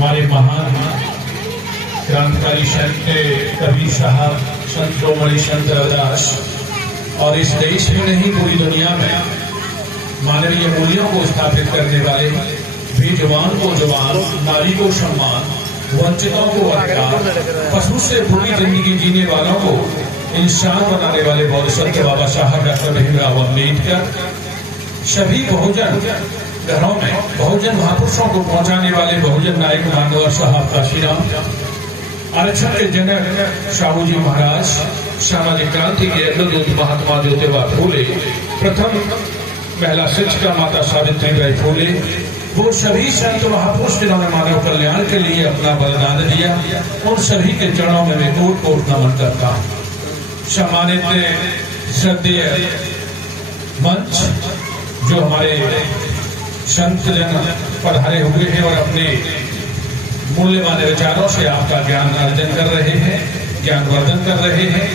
हमारे महान क्रांतिकारी संत कबीर साहब, संत शिरोमणि संत रविदास और इस देश में नहीं पूरी दुनिया में मानवीय मूल्यों को स्थापित करने वाले, बेजुबान को जुबान, नारी को सम्मान, वंचितों को अधिकार, पशु से पूरी जिंदगी जीने वालों को इंसान बनाने वाले बौद्ध संत बाबा साहब डॉक्टर भीमराव अम्बेडकर, सभी बहुजन घरों में बहुजन महापुरुषों को पहुंचाने वाले बहुजन नायक मानव साहब काशीराम, आरक्षण के जनक साहू जी महाराज, सामाजिक क्रांति के अग्रदूत महात्मा ज्योतिबा फूले, प्रथम महिला शिक्षिका माता सावित्रीबाई फूले, वो सभी संत महापुरुष जिन्होंने मानव कल्याण के लिए अपना बलिदान दिया, उन सभी के चरणों में मैं कोट कोट नमन करता हूँ। सम्मानित श्रद्धेय मंच जो हमारे संत जन पधारे हुए हैं और अपने मूल्यवान विचारों से आपका ज्ञान अर्जन कर रहे हैं, ज्ञानवर्धन कर रहे हैं,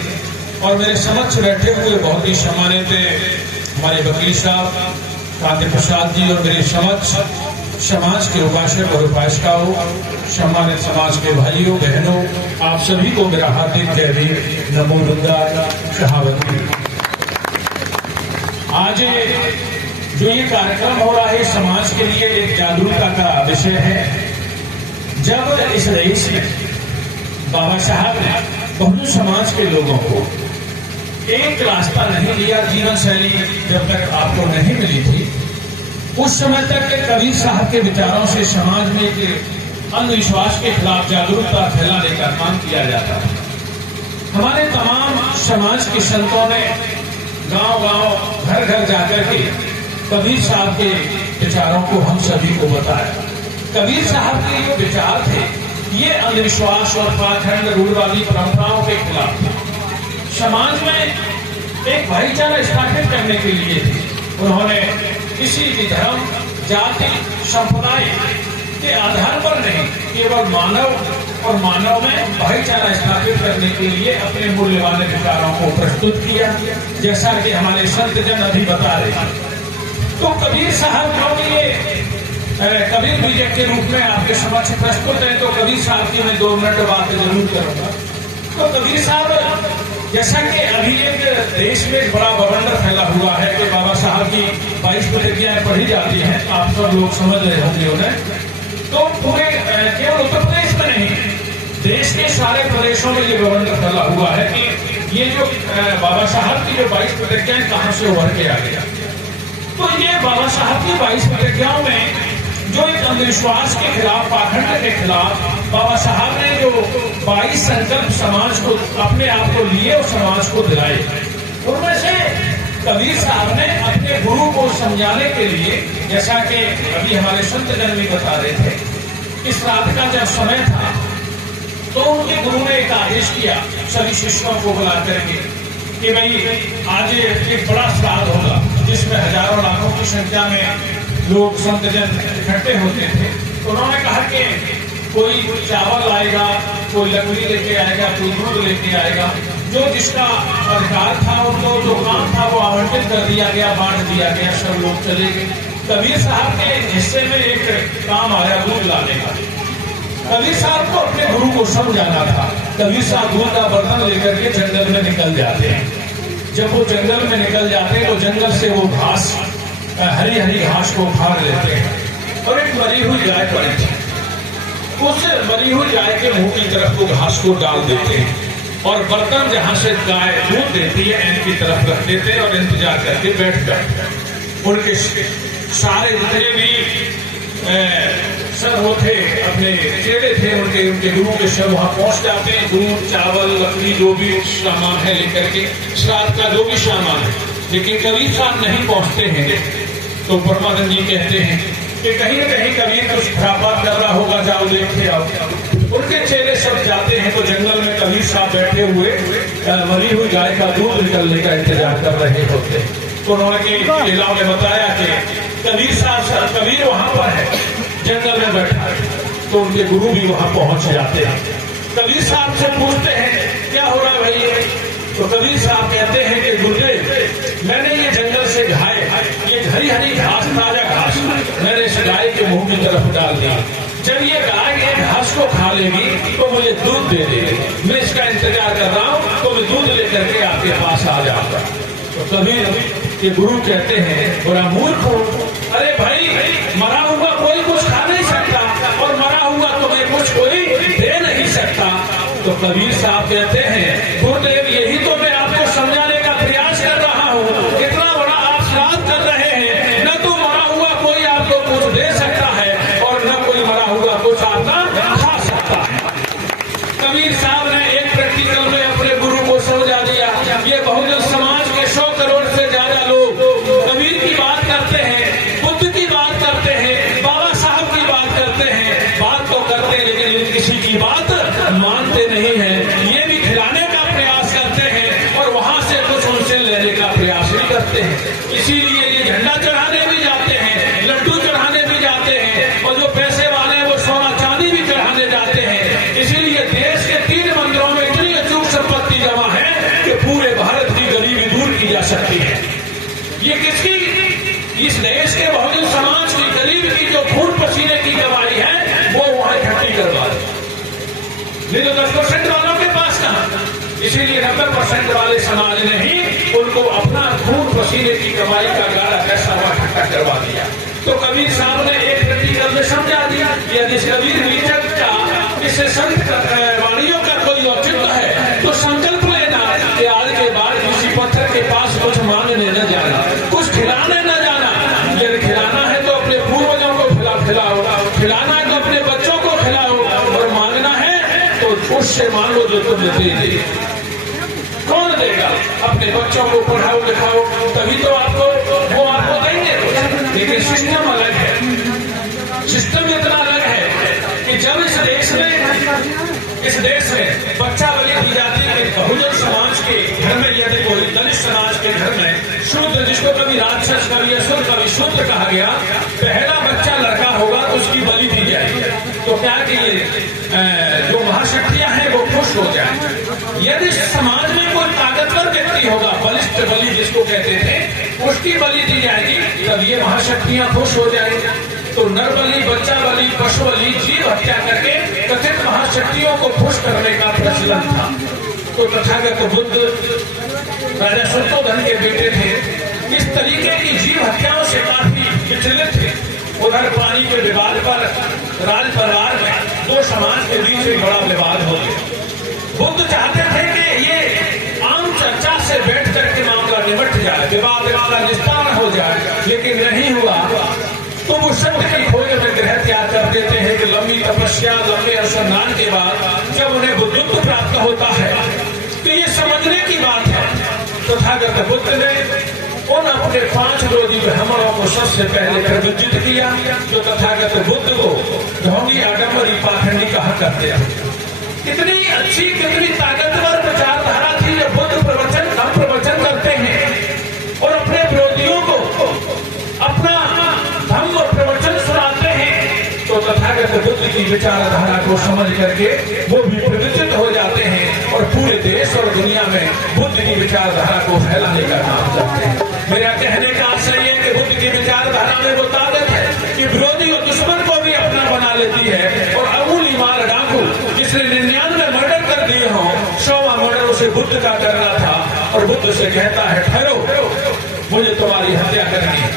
और मेरे समक्ष बैठे हुए बहुत ही सम्मानित हमारे वकील साहब कांति प्रसाद जी और मेरे समक्ष समाज के उपासक और उपासिकाओं, सम्मानित समाज के भाइयों बहनों, आप सभी को मेरा हार्दिक जय भीम, नमो बुद्धाय, शहावती। आज जो ये कार्यक्रम हो रहा है समाज के लिए एक जागरूकता का विषय है। जब इस देश में बाबा साहब ने बहुजन समाज के लोगों को एक रास्ता नहीं दिया, जीवन शैली जब तक आपको नहीं मिली थी, उस समय तक के कबीर साहब के विचारों से समाज में एक अंधविश्वास के खिलाफ जागरूकता फैलाने का काम किया जाता है। हमारे तमाम समाज के संतों ने गांव-गांव, घर-घर जाकर के कबीर साहब के विचारों को हम सभी को बताया। कबीर साहब के जो विचार थे ये अंधविश्वास और पाखंड रूढ़िवादी परंपराओं के खिलाफ थे। समाज में एक भाईचारा स्थापित करने के लिए उन्होंने किसी भी धर्म, जाति, संप्रदाय के आधार पर नहीं, केवल मानव और मानव में भाईचारा स्थापित करने के लिए अपने मूल्यवान विचारों को प्रस्तुत किया, जैसा कि हमारे संत जन अभी बता रहे हैं। तो कबीर साहब क्योंकि ये कबीर बीजक के रूप में आपके समक्ष प्रस्तुत है, तो कबीर साहब की मैं 2 मिनट बात जरूर करूंगा। तो कबीर साहब, जैसा कि अभी एक देश में बड़ा बवंडर फैला हुआ है कि बाबा साहब की 22 प्रतिज्ञाएं पढ़ी जाती हैं, आप सब लोग समझ रहे होंगे उन्हें, तो पूरे केवल उत्तर प्रदेश में नहीं, देश के सारे प्रदेशों में ये बवंडर फैला हुआ है कि ये जो बाबा साहब की जो 22 प्रतिज्ञाएं कहाँ से उभर के आ गया। तो ये बाबा साहब की 22 प्रतिज्ञाओं में जो एक अंधविश्वास के खिलाफ, पाखंड के खिलाफ बाबा साहब ने जो 22 संकल्प समाज को, अपने आप को लिए और समाज को दिलाए, उनमें से कबीर साहब ने अपने गुरु को समझाने के लिए, जैसा कि अभी हमारे संत जन भी बता रहे थे, इस रात का जब समय था तो उनके गुरु ने एक आदेश किया सभी शिष्यों को बुला करके कि भाई आज एक बड़ा श्राद्ध होगा जिसमें हजारों लाखों की संख्या में लोग संत जन इकट्ठे होते थे। तो उन्होंने कहा कि कोई चावल लाएगा, कोई लकड़ी लेके आएगा, कोई दूध लेके आएगा, जो जिसका अधिकार था उनको जो काम था वो आवंटित कर दिया गया, बांट दिया गया, सब लोग चले गए। कबीर साहब के हिस्से में एक काम आया दूध लाने का। कबीर साहब को अपने गुरु को समझाना था। कबीर साहब दूध का बर्तन लेकर के जंगल में निकल जाते हैं। जब वो जंगल में निकल जाते हैं तो जंगल से वो घास, हरी हरी घास को उखाड़ लेते हैं और एक मरी हुई गाय पड़ी थी, उस मरी हुई गाय के मुंह की तरफ वो घास को डाल देते हैं और बर्तन जहां से गाय दूध देती है इनकी तरफ रख देते हैं और इंतजार करके बैठ जाते हैं। उनके सारे जितने भी सब वो थे, अपने चेले थे उनके गुरु के सब वहां पहुंच जाते हैं। दूध, चावल, लकड़ी, जो भी सामान है लेकर के, श्राद्ध का जो भी सामान है। लेकिन कबीर साहब नहीं पहुंचते हैं तो परमानंद जी कहते हैं कि कहीं न कहीं कबीर कुछ खराबात कर रहा होगा, जाओ देख के आओ। उनके चेले सब जाते हैं तो जंगल में कबीर साहब बैठे हुए मरी हुई गाय का दूध निकलने का इंतजार कर रहे होते हैं। तो उन्होंने चेलाओं ने बताया कि कबीर वहां पर है, जंगल में बैठा है। तो उनके गुरु भी वहां पहुंच जाते हैं। कबीर साहब से पूछते हैं क्या हो रहा है भाई ये? तो कबीर साहब कहते हैं कि गुरुदेव, मैंने ये जंगल से घाय, ये हरी हरी घास, ताजा घास मैंने इस गाय के मुंह की तरफ डाल दिया। जब ये गाय ये घास को खा लेगी तो मुझे दूध दे देगी, मैं इसका इंतजार कर रहा हूँ, तो मैं दूध लेकर के आपके पास आ जाऊंगा। तो कबीर के गुरु कहते हैं, बोला मूर्ख हो, अरे भाई मरा हुआ कोई कुछ खा नहीं सकता और मरा हुआ तुम्हें कुछ कोई दे नहीं सकता। तो कबीर साहब कहते हैं, गुरुदेव यही तो मैं आपको समझाने का प्रयास कर रहा हूँ, इतना बड़ा आप श्राद्ध कर रहे हैं, न तो मरा हुआ कोई आपको कुछ दे सकता है और न कोई मरा हुआ कुछ आपका खा सकता है। कबीर साहब ने एक प्रैक्टिकल में अपने गुरु को समझा दिया। ये बहुजन समाज के 100 करोड़ से ज्यादा लोग कबीर की बात करते हैं, बुद्ध की बात करते हैं, बाबा साहब की बात करते हैं, बात तो करते हैं लेकिन किसी की बात मानते नहीं है। ये भी खिलाने का प्रयास करते हैं और वहां से कुछ उनसे लेने का प्रयास भी करते हैं। इसीलिए ये झंडा चढ़ाने भी जाते हैं, लड्डू चढ़ाने भी जाते हैं और जो पैसे वाले हैं वो सोना चांदी भी चढ़ाने जाते हैं। इसीलिए देश के 3 मंदिरों में इतनी अचूक संपत्ति जमा है कि पूरे भारत की गरीबी दूर की जा सकती है। ये किसकी? इस देश के बहुजन समाज की गरीब की जो खून पसीने की कमाई है वो वहां इकट्ठी करवा दे। नहीं तो 10% वालों के पास कहां? इसीलिए 90% वाले समाज ने ही उनको अपना खून पसीने की कमाई का गाढ़ा पैसा इकट्ठा करवा दिया। तो कबीर साहब ने एक प्रैक्टिकल में समझा दिया, यदि कबीर नीचक का इससे संत वाणियों का कोई औचित्य है तो संकल्प लेना कि आज के बाद किसी पत्थर के पास कुछ मांगने न जाना, कुछ खिलाने न जाना। यदि खिलाना है तो अपने पूर्वजों को खिलाओ, खिलाना है तो अपने बच्चों को खिलाओ और मांगना है तो उससे मांगो जो तुम दे दे। कौन देगा? अपने बच्चों को पढ़ाओ लिखाओ तभी तो वो आपको देंगे। लेकिन सिस्टम अलग है, सिस्टम इतना अलग है कि जब इस देश में बच्चा बलि दी जाती है, बहुजन समाज के घर में यदि कोई दलित समाज के घर में शूद्र, जिसको कभी राक्षस कभी असुर कभी शूद्र कहा गया, पहला बच्चा लड़का होगा तो उसकी बलि दी जाएगी। तो क्या कि जो महाशक्तियां हैं वो खुश हो जाए। यदि समाज में कोई ताकतवर व्यक्ति होगा, बलिष्ठ बलि जिसको कहते थे, उसकी बलि दी जाएगी, तब ये महाशक्तियां खुश हो जाएंगी। तो नर बलि, बच्चा बलि, पशु बलि, जीव हत्या करके कथित महाशक्तियों को खुश करने का प्रचलन था। तो तथागत बुद्ध राजा शुद्धोधन के बेटे थे, इस तरीके की जीव हत्याओं से काफी विचलित थे। उधर पानी के विवाद पर राज परिवार में 2 समाज के बीच में बड़ा विवाद हो गया। बुद्ध चाहते थे कि ये आम चर्चा से बैठ करके मामला निपट जाए, विवाद का निस्तारण हो जाए, लेकिन नहीं हुआ। तो वो सत्य की खोज में ग्रह त्याग कर देते हैं कि लंबी तपस्या, लंबे अनुसंधान के बाद जब उन्हें बुद्धत्व प्राप्त होता है तो ये समझने की बात है। तथागत बुद्ध ने उन अपने 5 विरोधी ब्राह्मणों को सबसे पहले प्रवृत्त किया, जो तथागत बुद्ध को ढोंगी, आडंबरी, पाखंडी कहा करते हैं। कितनी अच्छी, कितनी ताकतवर विचारधारा थी जो बुद्ध प्रवचन करते हैं और अपने विरोधियों को अपना धम्म प्रवचन सुनाते हैं। तो तथागत बुद्ध की विचारधारा को समझ करके वो भी प्रतिष्ठित हो जाते हैं और पूरे देश और दुनिया में बुद्ध की विचारधारा को फैलाने का काम करते हैं। मेरा कहने का आशय है कि बुद्ध की विचारधारा में वो ताकत है कि विरोधी और दुश्मन को भी अपना बना लेती है। और अबूल इमार डाकू जिसने 99 मर्डर कर दिए हों, 100वां मर्डर उसे बुद्ध का करना था और बुद्ध से कहता है, ठहरो, मुझे तुम्हारी हत्या करनी है।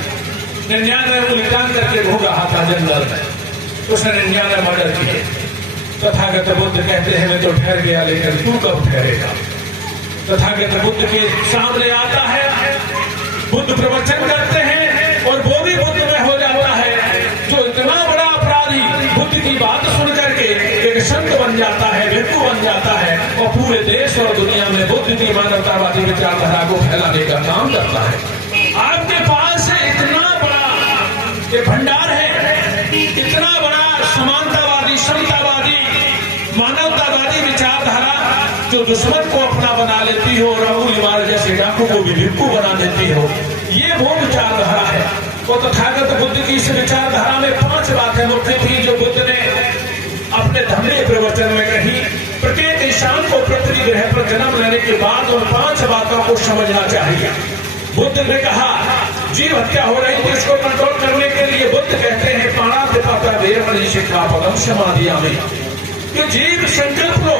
99 वो निकाल करके घूम रहा था जंगल में, उसने 99 मर्डर किए। तथागत बुद्ध कहते हैं मैं तो ठहर गया, लेकिन तू कब ठहरेगा? तथागत बुद्ध के सामने आता है, बुद्ध प्रवचन करते हैं और वो भी बुद्ध में हो जाता है। जो इतना बड़ा अपराधी बुद्ध की बात सुन करके एक संत बन जाता है, भिक्षु बन जाता है और पूरे देश और दुनिया में बुद्ध की मानवतावादी विचारधारा को फैलाने का काम करता है। आपके पास इतना बड़ा ये भंडार है, इतना बड़ा समानतावादी, समतावादी, मानवतावादी विचारधारा जो दुश्मन को अपना बना लेती हो और अबूल इमार जैसे डाकू को भी भिक्षु बना देती हो, ये वो विचारधारा है। वो तथागत बुद्ध की इस विचारधारा में 5 बातें मुख्य थी जो बुद्ध ने अपने धम्म प्रवचन में कही। प्रत्येक इंसान को पृथ्वी ग्रह पर जन्म लेने के बाद उन 5 बातों को समझना चाहिए। बुद्ध ने कहा जीव हत्या हो रही थी, उसको कंट्रोल करने के लिए बुद्ध कहते हैं पाणा पाता वेरमणि शिक्षापदम समाधियामि, कि जीव संकल्प लो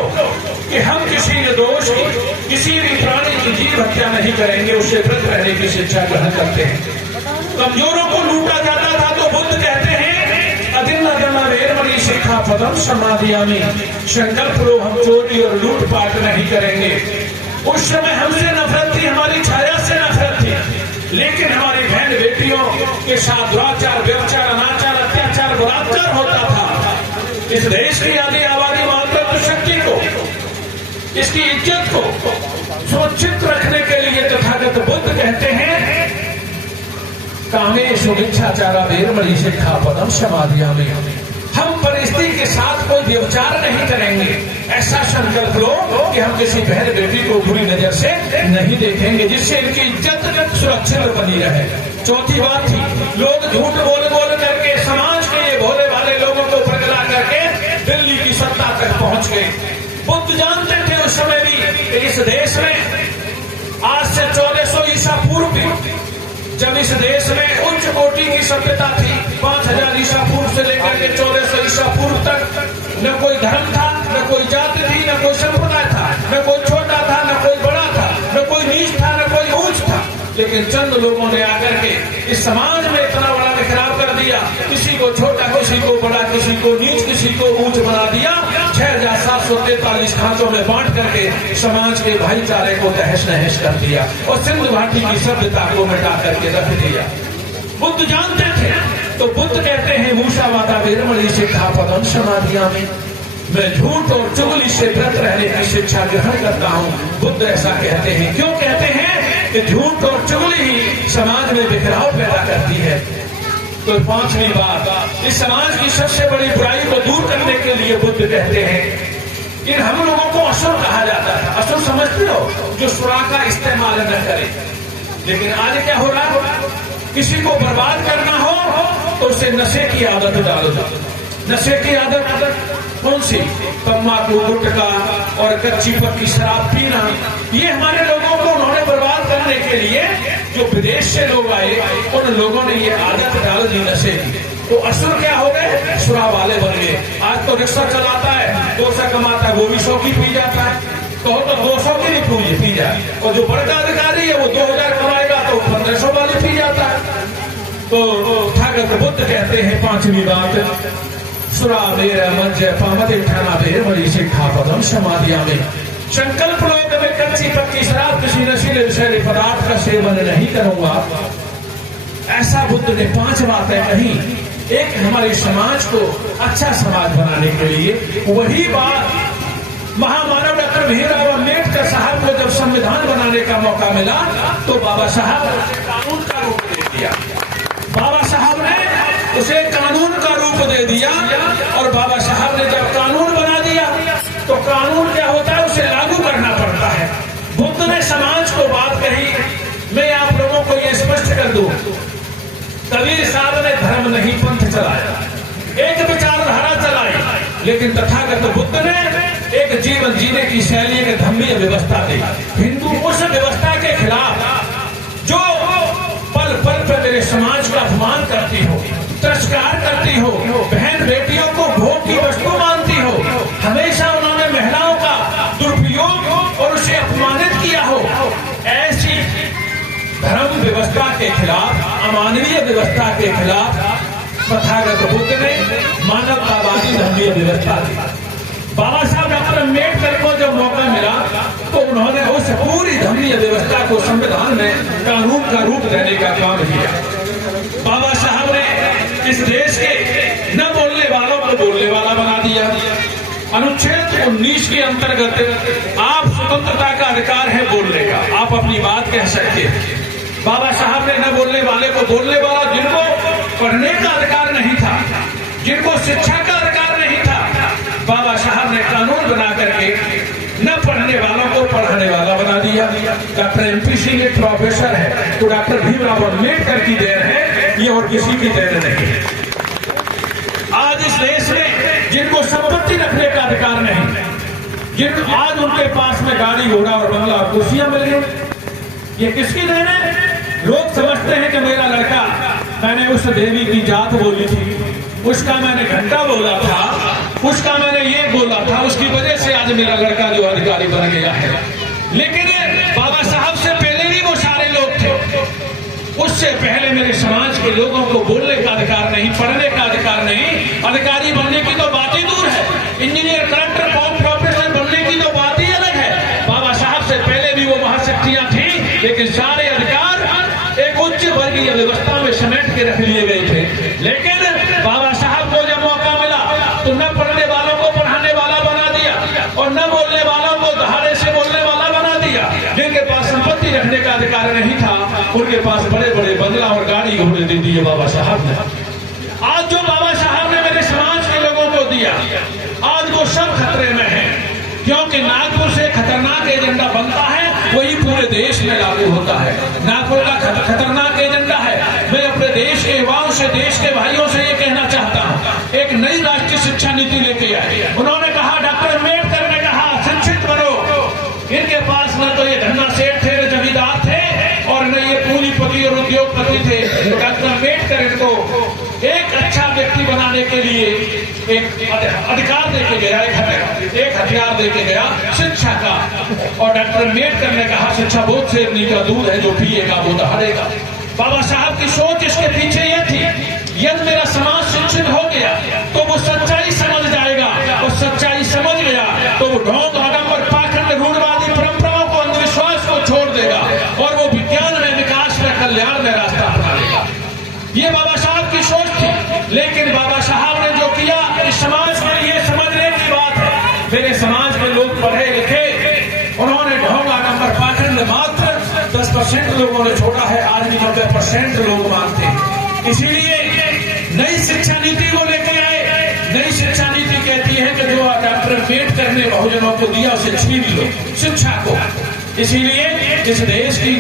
कि हम किसी निर्दोष की, किसी भी प्राणी की जीव हत्या नहीं करेंगे, उससे व्रत रहने की शिक्षा ग्रहण करते हैं। कमजोरों को लूटा जाता था तो बुद्ध कहते हैं वेरमणि शिक्षापदम समाधियामि, संकल्प लो हम चोरी और लूटपाट नहीं करेंगे। उस समय हमसे नफरत थी, हमारी छाया से नफरत थी, लेकिन हमारी बहन बेटियों के साथ दुराचार, व्यभिचार, अनाचार, अत्याचार, बलात्कार होता था। इस देश की आधी आबादी मातृत्व शक्ति को, इसकी इज्जत को सुरक्षित रखने के लिए तथागत बुद्ध कहते हैं कामेषु मिच्छाचारा वेरमणि शिक्षापदम समाधियामि, हम परिस्थिति के साथ कोई व्यभिचार नहीं करेंगे। ऐसा संकल्प लो कि हम किसी बहन बेटी को बुरी नजर से नहीं देखेंगे, जिससे इनकी इज्जत सुरक्षित बनी रहे। चौथी बात थी, लोग झूठ बोल बोल करके समाज के ये भोले भाले लोगों को पगला करके दिल्ली की सत्ता तक पहुंच गए। बुद्ध जानते थे उस समय भी कि इस देश में आज से 1400 ईसा पूर्व भी, जब इस देश में उच्च कोटि की सभ्यता थी, 5000 ईसा पूर्व से लेकर के 1400 ईसा पूर्व तक, न कोई धर्म था, न कोई जाति थी, न कोई संप्रदाय था, न कोई छोटा था, न कोई बड़ा था, न कोई नीच था, न कोई ऊंच था। लेकिन चंद लोगों ने आकर के इस समाज में इतना बड़ा बिखराव कर दिया, किसी को छोटा, किसी को बड़ा, किसी को नीच, किसी को ऊंच बना दिया। 6743 खांचों में बांट करके समाज के भाईचारे को तहस नहस कर दिया और सिंधु घाटी की सभ्यता को मिटा करके रख दिया। बुद्ध जानते थे, तो बुद्ध कहते हैं मूषावादा वेरमणि शिक्षापदम समाधियामि, मैं झूठ और चुगली से व्रत रहने की शिक्षा ग्रहण करता हूँ। बुद्ध ऐसा कहते हैं, क्यों कहते हैं कि झूठ और चुगली ही समाज में बिखराव पैदा करती है। तो पांचवी बात, इस समाज की सबसे बड़ी बुराई को दूर करने के लिए बुद्ध कहते हैं कि हम लोगों को असुर कहा जाता था। असुर समझते हो, जो सुरा का इस्तेमाल न करे। लेकिन आज क्या हो रहा है, किसी को बर्बाद करना हो तो उसे नशे की आदत डालो। नशे की आदत कौन सी? तम्बाकू, गुटखा और कच्ची पक्की शराब पीना। ये हमारे लोगों को उन्होंने बर्बाद करने के लिए, जो विदेश से लोग आए उन लोगों ने ये आदत डाल दी नशे की। तो असुर क्या हो गए? सुरा वाले बन गए। आज तो रिक्शा चलाता है, 200 कमाता है, वो भी 100 की पी जाता है, तो 200 की भी पी जाए। और जो बड़का अधिकारी है वो 2000 कमाएगा तो 1500 वाली पी जाता है। तो ठाकुर बुद्ध कहते हैं पांचवी बात, सुरा मेरा मंज पामदे ठाना वेरमणि शिक्षापदम समाधियामि, संकल्प लो कि मैं कच्ची पक्की शराब, किसी नशीले विषैले पदार्थ का सेवन नहीं करूंगा। ऐसा बुद्ध ने 5 बातें कही। एक, हमारे समाज को अच्छा समाज बनाने के लिए। वही बात महामानव डॉक्टर भीमराव अम्बेडकर साहब को जब संविधान बनाने का मौका मिला तो बाबा साहब ने कानून का रूप दे दिया। बाबा साहब ने उसे कानून का रूप दे दिया। और बाबा साहब ने जब कानून बना दिया तो कानून क्या होता है, उसे लागू करना पड़ता है। बुद्ध ने समाज को बात कही, मैं आप लोगों को यह स्पष्ट कर दूं, कबीर साहब ने धर्म नहीं पंथ चलाया, एक विचारधारा चलाई, लेकिन तथागत बुद्ध ने एक जीवन जीने की शैली, एक धर्मीय व्यवस्था दी। हिंदू उस व्यवस्था के खिलाफ जो पल पल पर मेरे समाज का अपमान करती हो, तिरस्कार करती हो, बहन बेटियों को भोग की वस्तु मानती हो, हमेशा उन्होंने महिलाओं का दुरुपयोग और उसे अपमानित किया हो, ऐसी धर्म व्यवस्था के खिलाफ, अमानवीय व्यवस्था के खिलाफ तथागत बुद्ध ने मानवतावादी धर्मीय व्यवस्था दी। बाबा साहब डॉक्टर अम्बेडकर को जब मौका मिला तो उन्होंने उस पूरी धर्मीय व्यवस्था को संविधान में कानून का रूप देने का काम किया। बाबा साहब ने इस देश के न बोलने वालों को बोलने वाला बना दिया। अनुच्छेद 19 के अंतर्गत आप स्वतंत्रता का अधिकार है बोलने का, आप अपनी बात कह सकते हैं। बाबा साहब ने न बोलने वाले को बोलने वाला, जिनको पढ़ने का अधिकार नहीं था, जिनको शिक्षा का अधिकार नहीं था, बाबा साहब ने कानून बना करके न पढ़ने वालों को पढ़ाने वाला बना दिया। डॉक्टर एमपीसी ने प्रोफेसर है तो डॉक्टर भीमराव अम्बेडकर की देन है, ये और किसी की देन नहीं है। आज इस देश में जिनको संपत्ति रखने का अधिकार नहीं, जिनको आज उनके पास में गाड़ी घोड़ा और बंगला और कुर्सियां मिल गई, ये किसकी देन है? लोग समझते हैं कि मेरा लड़का, मैंने उस देवी की जात बोली थी, उसका मैंने घंटा बोला था, उसका मैंने ये बोला था, उसकी वजह से आज मेरा लड़का जो अधिकारी बन गया है। लेकिन बाबा साहब से पहले भी वो सारे लोग थे। उससे पहले मेरे समाज के लोगों को बोलने का अधिकार नहीं, पढ़ने का अधिकार नहीं, अधिकारी बनने की तो बात ही दूर है, इंजीनियर, कलेक्टर, प्रोफेसर बनने की तो बात ही अलग है। बाबा साहब से पहले भी वो महाशक्तियां थी, लेकिन सारे अधिकार एक उच्च वर्गीय व्यवस्था में समेट के रख लिए गए थे। लेकिन बाबा साहब को जब मौका मिला तो न पढ़ने वालों को पढ़ाने वाला बना दिया और न बोलने वालों को दहाड़े से बोलने वाला बना दिया। जिनके पास संपत्ति रखने का अधिकार नहीं था, उनके पास बड़े बड़े बंगला और गाड़ी घोड़े दे दिए बाबा साहब ने। आज जो बाबा साहब ने मेरे समाज के लोगों को दिया, आज वो सब खतरे में है, क्योंकि नागपुर से खतरनाक एजेंडा बनता है, वही पूरे देश में लागू होता है। नागपुर का खतरनाक एजेंडा है। मैं अपने देश के युवाओं से, देश के भाइयों से ये कहना चाहता हूँ, एक नई राष्ट्रीय शिक्षा नीति लेके आए। उन्होंने कहा, डॉक्टर अम्बेडकर ने कहा शिक्षित बनो। इनके पास न तो ये धंधा सेठ थे, न जमींदार थे, और न ये पूंजीपति और उद्योगपति थे। डॉक्टर अम्बेडकर इनको एक अच्छा व्यक्ति बनाने के लिए एक अधिकार देके गया, एक हथियार देके गया, शिक्षा का। और डॉक्टर अम्बेडकर ने कहा शिक्षा बहुत शेरनी का दूध है, जो पिएगा वो दहाड़ेगा। बाबा साहब की सोच इसके पीछे ये थी, यदि मेरा समाज शिक्षित हो गया तो वो सच्चाई समझ जाएगा, और सच्चाई समझ गया तो वो ढोंग, आडंबर, पाखंड, रूढ़वादी परंपराओं को, अंधविश्वास को छोड़ देगा, और वो विज्ञान में, विकास में, कल्याण में रास्ता अपना लेगा। ये बाबा साहब की सोच थी। लेकिन बाबा साहब ने जो किया, इस समाज में ये समझने की बात है। मेरे समाज में लोग पढ़े लिखे, उन्होंने ढोंग, आडंबर, पाखंड मात्र 10% लोगों ने छोड़ा है, आज भी 90% लोग मानते हैं। इसीलिए नई शिक्षा नीति को लेकर आए। नई शिक्षा नीति कहती है कि जो डॉक्टर अम्बेडकर ने बहुजनों को दिया उसे छीन लो, शिक्षा को। इसीलिए इस देश की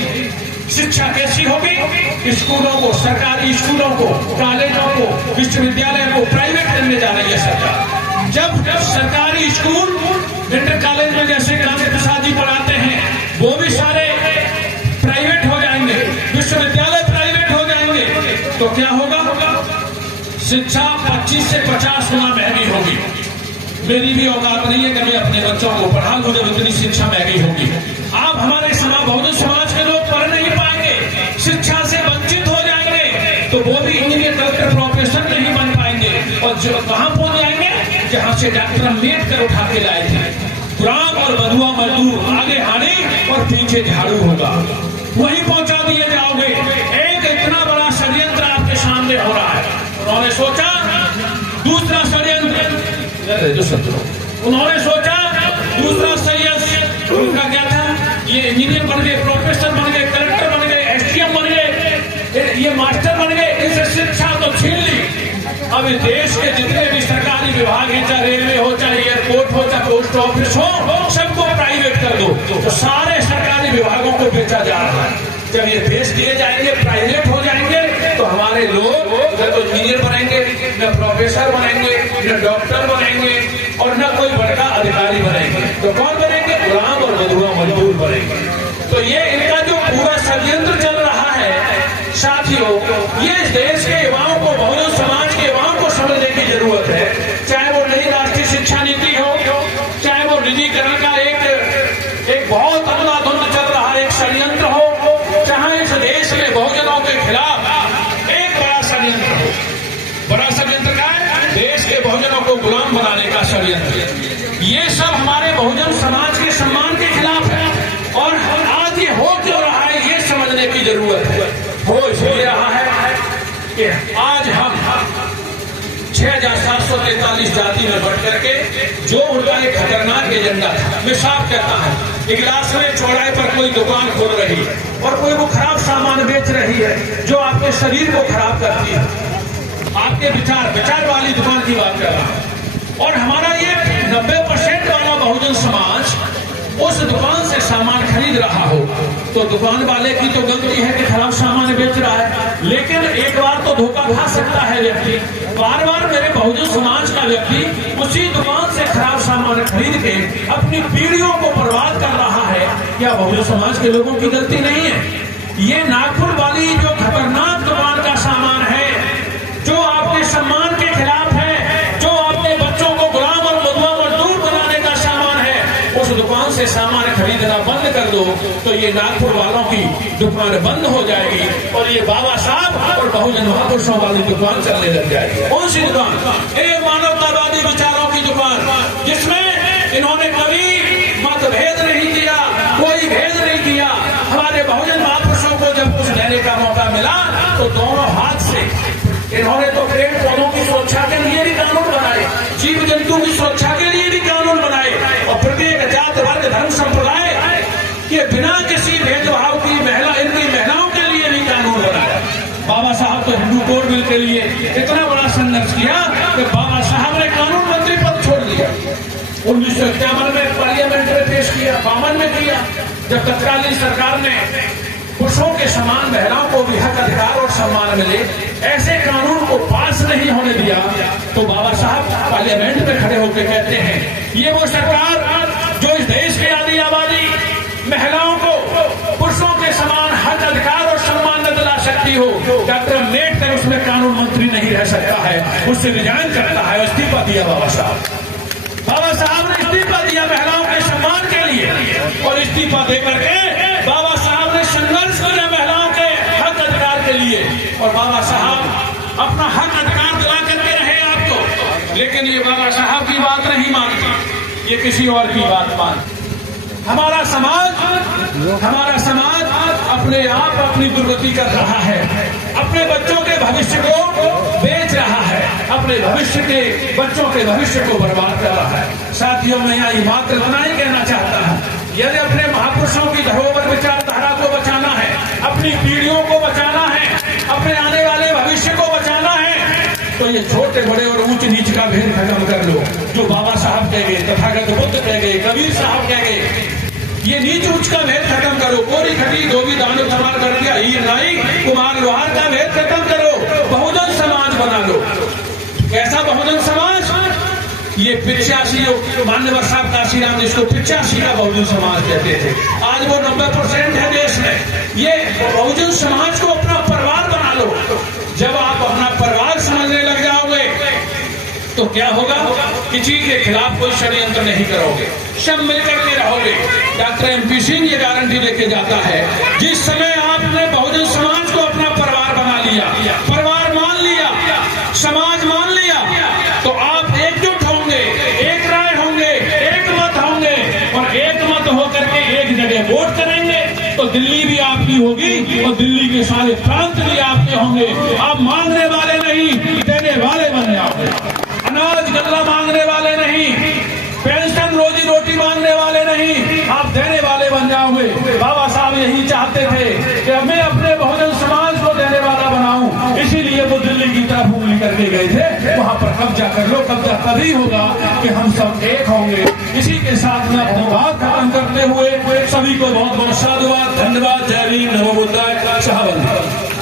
शिक्षा कैसी होगी? स्कूलों को, सरकारी स्कूलों को, कॉलेजों को, विश्वविद्यालयों को प्राइवेट करने जा रही है सरकार। जब सरकारी स्कूल, इंटर कॉलेज में जैसे कांग्रेस प्रसाद जी पढ़ाते हैं, वो भी सारे प्राइवेट हो जाएंगे, विश्वविद्यालय प्राइवेट हो जाएंगे, तो क्या होगा? शिक्षा 25 से 50 गुना महंगी होगी। मेरी भी औकात नहीं है कि मैं अपने बच्चों को पढ़ा लूं जब इतनी शिक्षा महंगी होगी। आप हमारे बहुजन समाज के लोग पढ़ नहीं पाएंगे, शिक्षा से वंचित हो जाएंगे, तो वो भी इंजीनियर, कलेक्टर, प्रोफेसर नहीं बन पाएंगे। और जो कहां पहुंच जाएंगे? जहां से डॉक्टर अम्बेडकर उठा के लाए थे। गुलाम और बधुआ मजदूर, आगे हाड़ी और पीछे झाड़ू होगा, वहीं पहुंचा दिए जाओगे। एक इतना बड़ा षड्यंत्र आपके सामने हो रहा है। उन्होंने सोचा दूसरा षड्यंत्र, उन्होंने सोचा दूसरा षड्यंत्र उनका क्या था? ये इंजीनियर बन गए, प्रोफेसर बन गए, कलेक्टर बन गए, एसडीएम बन गए, ये मास्टर बन गए, इनसे शिक्षा तो छीन ली। अब इस देश के जितने भी सरकारी विभाग हैं, चाहे रेलवे हो, चाहे एयरपोर्ट हो, चाहे पोस्ट ऑफिस हो, सबको प्राइवेट कर दो। तो सारे सरकारी विभागों को बेचा जा रहा है। जब ये बेच दिए जाएंगे, प्राइवेट हो जाएंगे, तो हमारे लोग न तो इंजीनियर बनेंगे, न प्रोफेसर बनेंगे, न डॉक्टर बनेंगे, और न कोई बड़का अधिकारी बनेंगे। तो कौन बनेंगे? गुलाम और बधुआ मजदूर बनेंगे। तो ये इनका जो पूरा षड्यंत्र चल रहा है साथियों, ये इस देश के युवाओं को, बहुजन समाज के युवाओं को समझने की जरूरत है। चाहे वो नई राष्ट्रीय शिक्षा नीति हो, चाहे वो निजीकरण का एक बहुत अंधाधुंध चल रहा है एक षड्यंत्र हो, चाहे इस देश में बहुजनों के खिलाफ एक बड़ा षड्यंत्र हो। बड़ा षड्यंत्र का है देश के बहुजनों को गुलाम बनाने का षड्यंत्र। ये सब हमारे बहुजन समाज के सम्मान के खिलाफ है। और आज ये हो क्यों रहा है, ये समझने की जरूरत है। हो इसलिए रहा है कि आज हम 6743 जाति में बढ़ करके, जो उनका एक खतरनाक एजेंडा था, मैं साफ कहता हूं, इगलास में चौराहे पर कोई दुकान खोल रही है और कोई वो खराब सामान बेच रही है जो आपके शरीर को खराब करती है, आपके विचार वाली दुकान की बात कर रहा हूं। और हमारा ये 90% वाला बहुजन समाज उस दुकान से सामान खरीद रहा हो, तो दुकान वाले की तो गलती है कि खराब सामान बेच रहा है। लेकिन एक बार तो धोखा खा सकता है व्यक्ति, बार बार मेरे बहुजन समाज का व्यक्ति उसी दुकान से खराब सामान खरीद के अपनी पीढ़ियों को बर्बाद कर रहा है। क्या बहुजन समाज के लोगों की गलती नहीं है? ये नागपुर वाली जो खतरनाक दुकान का सामान है, जो आपके सम्मान के खिलाफ है, जो आपके बच्चों को गुलाम और मधुआ मजदूर बनाने का सामान है, उस दुकान से सामान खरीदना बंद कर दो तो ये नागपुर वालों की दुकान बंद हो जाएगी और ये बाबा साहब और बहुजन महापुरुषों वाली दुकान चलने लग जाएगी। कौन सी दुकान? एक मानवतावादी विचारों की दुकान, जिसमें इन्होंने कभी मतभेद नहीं किया, कोई भेद नहीं किया। हमारे बहुजन महापुरुषों को जब कुछ लेने का मौका मिला तो दोनों हाथ से इन्होंने तो पेड़ पौधों की सुरक्षा के लिए भी कानून बनाए, जीव जंतु की सुरक्षा के लिए भी कानून बनाए और प्रत्येक जात वर्ग धर्म संप्रदाय के बिना किसी भेदभाव की इनकी महिलाओं के लिए भी कानून बनाया। बाबा साहब तो हिंदू कोड बिल के लिए इतना बड़ा संघर्ष किया कि बाबा साहब ने कानून मंत्री पद छोड़ दिया। 1951 में पार्लियामेंट में पेश किया, 52 में किया, जब तत्कालीन सरकार ने पुरुषों के समान महिलाओं को भी हक अधिकार और सम्मान मिले, ऐसे कानून को पास नहीं होने दिया तो बाबा साहब पार्लियामेंट में खड़े होकर कहते हैं, ये वो सरकार जो इस देश की आधी आबादी महिलाओं को पुरुषों के समान हक अधिकार और सम्मान न दिला सकती हो, डॉक्टर अम्बेडकर उसमें कानून मंत्री नहीं रह सकता है, उससे रिजाइन करता है। इस्तीफा दिया बाबा साहब ने इस्तीफा दिया महिलाओं के सम्मान के लिए और इस्तीफा देकर के बाबा साहब ने संघर्ष किया महिलाओं के हक अधिकार के लिए और बाबा साहब अपना हक अधिकार दिला करके रहे आपको। लेकिन ये बाबा साहब की बात नहीं मानती, ये किसी और की बात मानती। हमारा समाज अपने आप अपनी दुर्गति कर रहा है, अपने बच्चों के भविष्य को बेच रहा है, अपने भविष्य के बच्चों के भविष्य को बर्बाद कर रहा है। साथियों, मैं यहाँ मात्र इतना ही कहना चाहता हूँ, यदि अपने महापुरुषों की धरोहर विचारधारा को बचाना है, अपनी पीढ़ियों को बचाना है, अपने आने वाले भविष्य को बचाना है, तो ये छोटे बड़े और ऊंच नीच का भेद खत्म कर लो। जो बाबा साहब कह गए, तथागत बुद्ध कह गए, कबीर साहब कह गए, ये नीच ऊंच का भेद खत्म करो। कोरी खटी धोबी दानव समाज कर दिया, हीर नाई कुमार लोहार का भेद खत्म करो, बहुजन समाज बना लो। कैसा बहुजन समाज? ये 85 मान्यवर साहब काशीराम जिसको 85 का बहुजन समाज कहते थे, आज वो 90% है देश में। ये बहुजन समाज को अपना परिवार बना लो। जब आप अपना परिवार समझने लग जाओगे तो क्या होगा? किसी के खिलाफ कोई षड्यंत्र नहीं करोगे, सब मिलकर के रहोगे। डॉक्टर MP सिंह ये गारंटी लेके जाता है, जिस समय आपने बहुजन समाज को अपना परिवार बना लिया, परिवार मान लिया, समाज मान लिया, तो आप एकजुट होंगे, एक राय होंगे, एक मत होंगे और एक मत होकर के एक जगह वोट करेंगे तो दिल्ली भी आपकी होगी और दिल्ली के सारे प्रांत भी आपके होंगे। आप मांगने वाले नहीं, देने वाले बन जाओगे। अनाज गल्ला मांगने वाले नहीं, पेंशन रोजी रोटी मांगने वाले नहीं, आप देने वाले बन जाओगे। बाबा साहब यही चाहते थे कि मैं अपने बहुजन समाज को देने वाला बनाऊं, इसीलिए वो दिल्ली की तरफ उंगली करके गए थे। वहां पर कब्जा कर लो, कब्जा तभी होगा कि हम सब एक होंगे। इसी के साथ में अपनी बात खत्म करते हुए सभी को बहुत बहुत साधुवाद, धन्यवाद। जय भीम, नमो बुद्धाय, शाह बंधु।